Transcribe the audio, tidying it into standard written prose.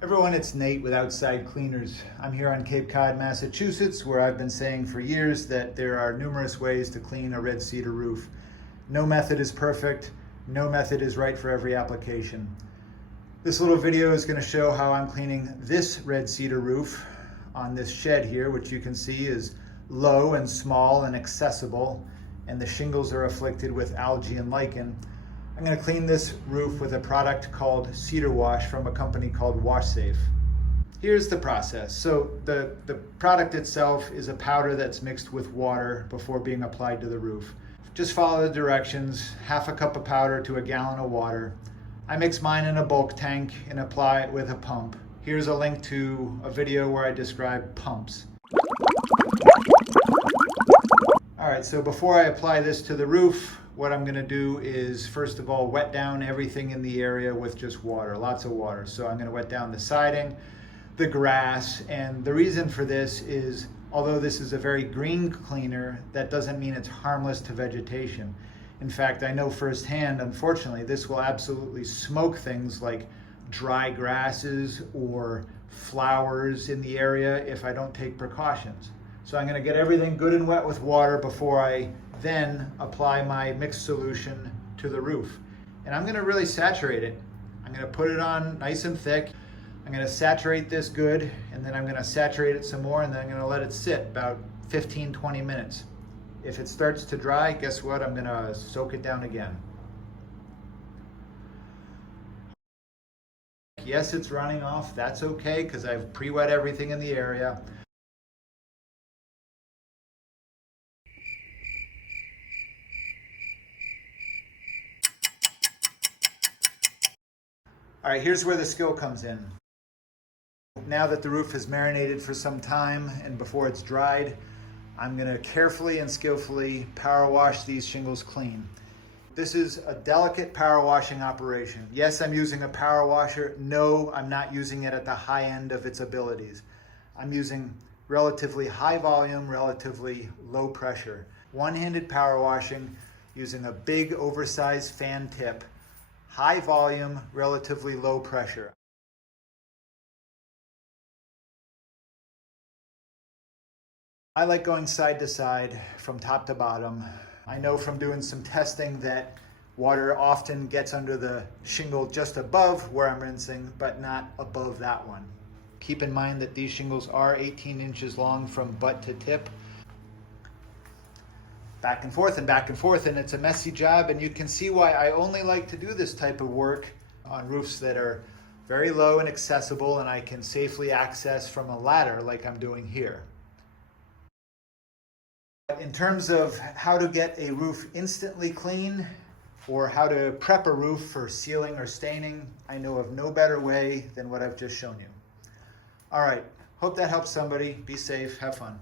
Everyone, it's Nate with Outside Cleaners. I'm here on Cape Cod, Massachusetts, where I've been saying for years that there are numerous ways to clean a red cedar roof. No method is perfect. No method is right for every application. This little video is going to show how I'm cleaning this red cedar roof on this shed here, which you can see is low and small and accessible, and the shingles are afflicted with algae and lichen. I'm going to clean this roof with a product called Cedar Wash from a company called WashSafe. Here's the process. So the product itself is a powder that's mixed with water before being applied to the roof. Just follow the directions, half a cup of powder to a gallon of water. I mix mine in a bulk tank and apply it with a pump. Here's a link to a video where I describe pumps. All right, so before I apply this to the roof, what I'm gonna do is, first of all, wet down everything in the area with just water, lots of water. So I'm gonna wet down the siding, the grass, and the reason for this is, although this is a very green cleaner, that doesn't mean it's harmless to vegetation. In fact, I know firsthand, unfortunately, this will absolutely smoke things like dry grasses or flowers in the area if I don't take precautions. So I'm gonna get everything good and wet with water before I then apply my mixed solution to the roof. And I'm gonna really saturate it. I'm gonna put it on nice and thick. I'm gonna saturate this good, and then I'm gonna saturate it some more, and then I'm gonna let it sit about 15, 20 minutes. If it starts to dry, guess what? I'm gonna soak it down again. Yes, it's running off. That's okay, because I've pre-wet everything in the area. All right, here's where the skill comes in. Now that the roof has marinated for some time and before it's dried, I'm gonna carefully and skillfully power wash these shingles clean. This is a delicate power washing operation. Yes, I'm using a power washer. No, I'm not using it at the high end of its abilities. I'm using relatively high volume, relatively low pressure. One-handed power washing using a big oversized fan tip. High volume, relatively low pressure. I like going side to side from top to bottom. I know from doing some testing that water often gets under the shingle just above where I'm rinsing, but not above that one. Keep in mind that these shingles are 18 inches long from butt to tip. Back and forth, and it's a messy job, and you can see why I only like to do this type of work on roofs that are very low and accessible and I can safely access from a ladder like I'm doing here. In terms of how to get a roof instantly clean or how to prep a roof for sealing or staining, I know of no better way than what I've just shown you. All right, hope that helps somebody. Be safe, have fun.